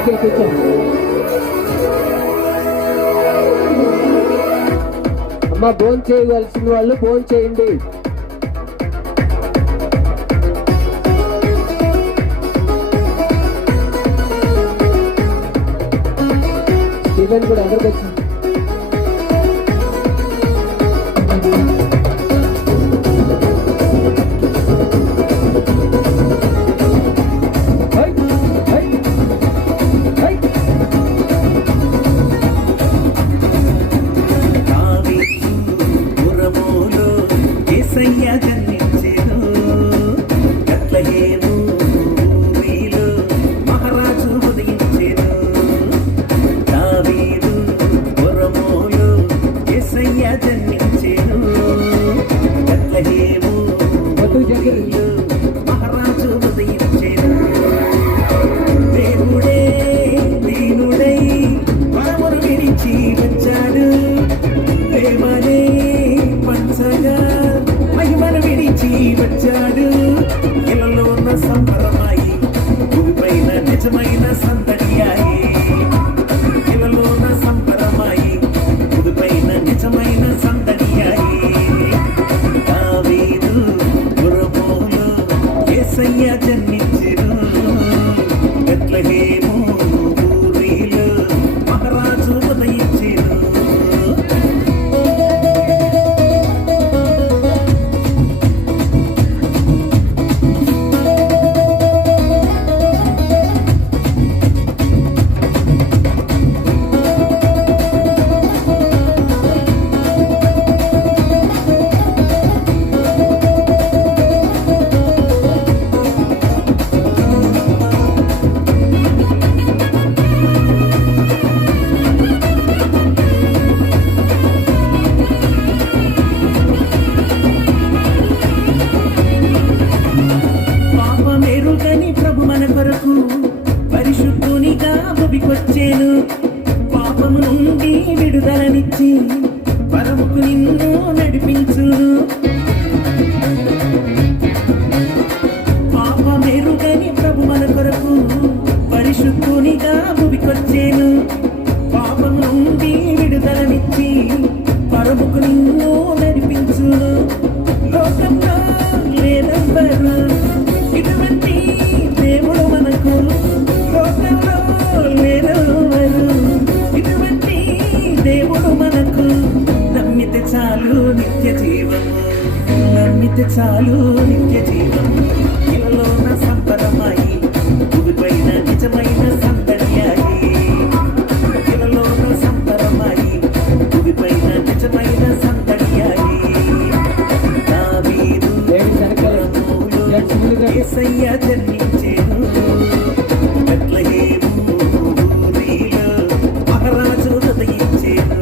Okay కూర్చో. అమ్మ phone చేయవలసిన వాళ్ళు ఫోన్ చేయండి. స్టీవెన్ కూడా ఎక్కడికి వచ్చింది? పాపము నుండి విడుదలనిచ్చి పరముకు నిన్ను నడిపించు. పాపమెరుగని ప్రభు మన కొరకు పరిశుద్ధునిగా భూమికొచ్చేను. పాపము నుండి విడుదలనిచ్చి పరముకు నిన్ను నడిపించు. లోకంలో లేదెవ్వరు ఇటువంటి దేవుడు మనకు, లోకంలో లేదెవ్వరు ఇటువంటి దేవుడు మనకు. నమ్మితే చాలు నిత్య జీవము, నమ్మితే చాలు నిత్య జీవము. ఇలలోన సంపదమాయి భూమిపైన నిజమైన సందడియాయి. ఇలలోన సంపదమాయి భూమిపైన నిజమైన సందడియాయి. దావీదు యేసయ్య జన్మించెను. బెత్లెహేము ఊరిలో మహారాజు ఉదయించెను.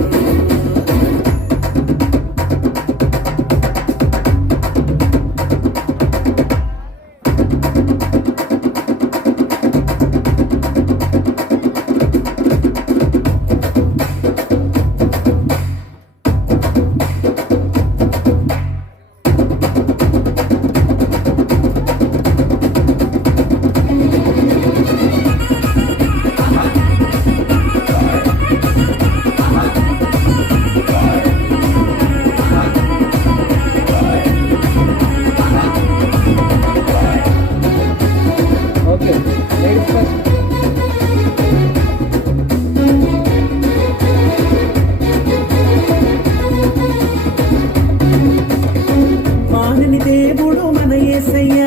మానని దేవుడు మన యేసయ్య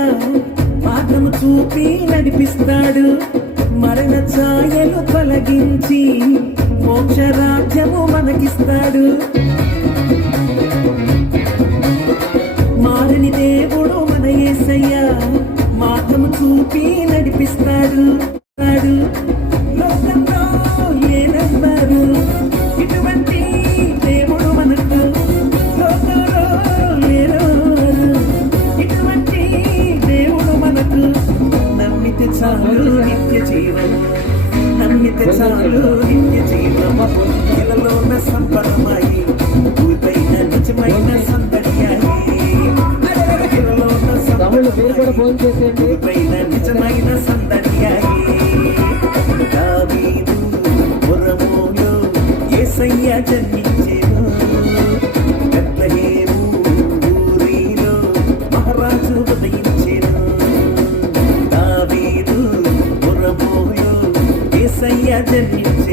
మార్గము చూపి నడిపిస్తాడు. మరణ ఛాయలు తొలగించి మోక్ష రాజ్యము మనకిస్తాడు. మారని దేవుడు మన యేసయ్య మార్గము చూపి నడిపిస్తాడు. లోకంలో లేనెవ్వరు ఇటువంటి దేవుడు మనకు, లోకంలో లేనెవ్వరు ఇటువంటి దేవుడు మనకు. నమ్మితే చాలు నిత్య జీవం, నమ్మితే చాలు నిత్య జీవం. ఇలలోన సంపదమాయి భూమిపైన నిజమైన సందడియాయి. ఇలలోన సంపదమాయి భూమిపైన నిజమైన సందడియాయి. జన్మించెను బెత్లెహేము ఊరిలో మహారాజు ఉదయించెను దావీదు పురములో యేసయ్య జన్మించెను